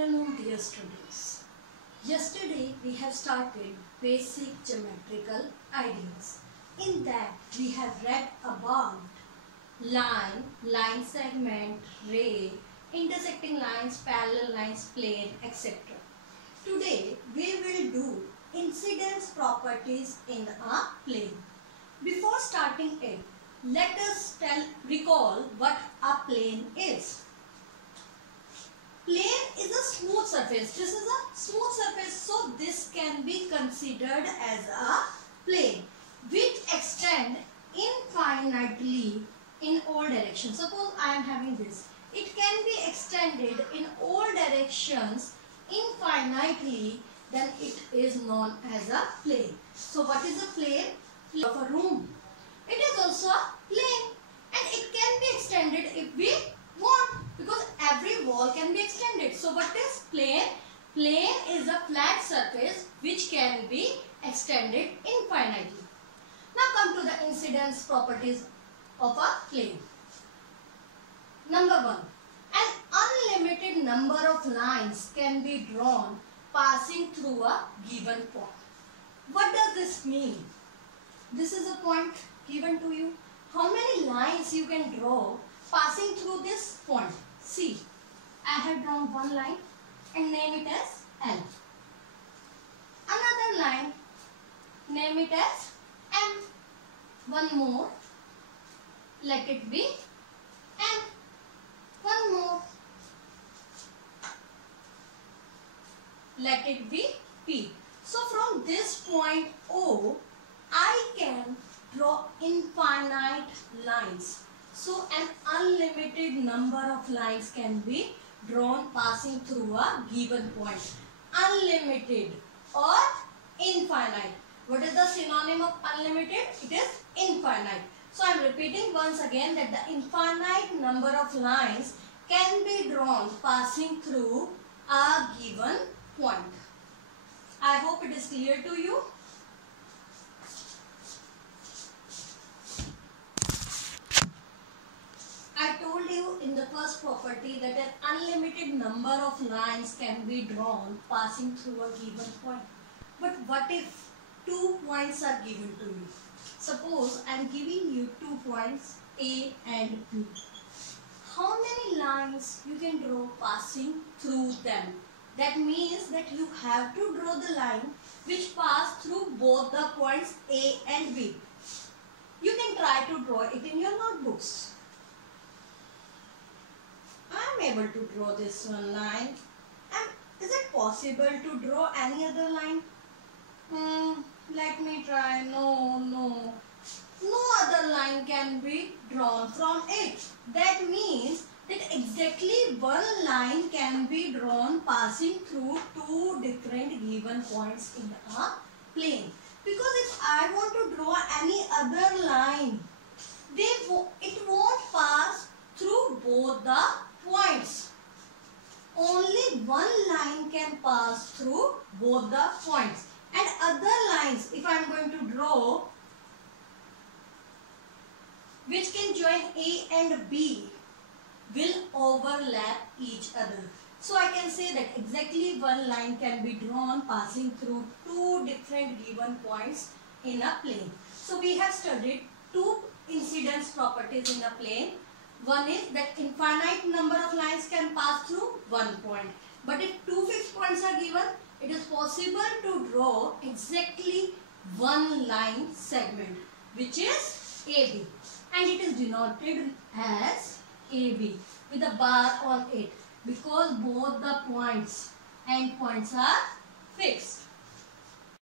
afternoon, dear students. Yesterday we have started basic geometrical ideas. In that we have read about line, line segment, ray, intersecting lines, parallel lines, plane, etc. Today we will do incidence properties in a plane. Before starting it, let us recall what a plane is. Plane is a smooth surface. This is a smooth surface, so this can be considered as a plane which extend infinitely in all directions. Suppose I am having this. It can be extended in all directions infinitely, then it is known as a plane. So what is a plane? Of a room. It is also a plane and it can be extended if we want, because every wall can be extended. So what is plane? Plane is a flat surface which can be extended infinitely. Now come to the incidence properties of a plane. Number 1. An unlimited number of lines can be drawn passing through a given point. What does this mean? This is a point given to you. How many lines you can draw passing through this point? See, I have drawn one line and name it as L. Another line, name it as M. One more, let it be M. One more, let it be P. So from this point O, I can draw infinite lines. So an unlimited number of lines can be drawn passing through a given point. Unlimited or infinite. What is the synonym of unlimited? It is infinite. So I am repeating once again that the infinite number of lines can be drawn passing through a given point. I hope it is clear to you. I told you in the first property that an unlimited number of lines can be drawn passing through a given point. But what if 2 points are given to you? Suppose I am giving you 2 points A and B. How many lines you can draw passing through them? That means that you have to draw the line which pass through both the points A and B. You can try to draw it in your notebooks. I am able to draw this one line. And is it possible to draw any other line? Let me try. No other line can be drawn from it. That means that exactly one line can be drawn passing through 2 different given points in a plane. Because if I want to draw any other line, it won't pass through both the points. Only one line can pass through both the points. And other lines, if I am going to draw, which can join A and B, will overlap each other. So I can say that exactly one line can be drawn passing through 2 different given points in a plane. So we have studied 2 incidence properties in a plane. One is that infinite number of lines can pass through one point. But if 2 fixed points are given, it is possible to draw exactly one line segment, which is AB. And it is denoted as AB with a bar on it, because both the points and points are fixed.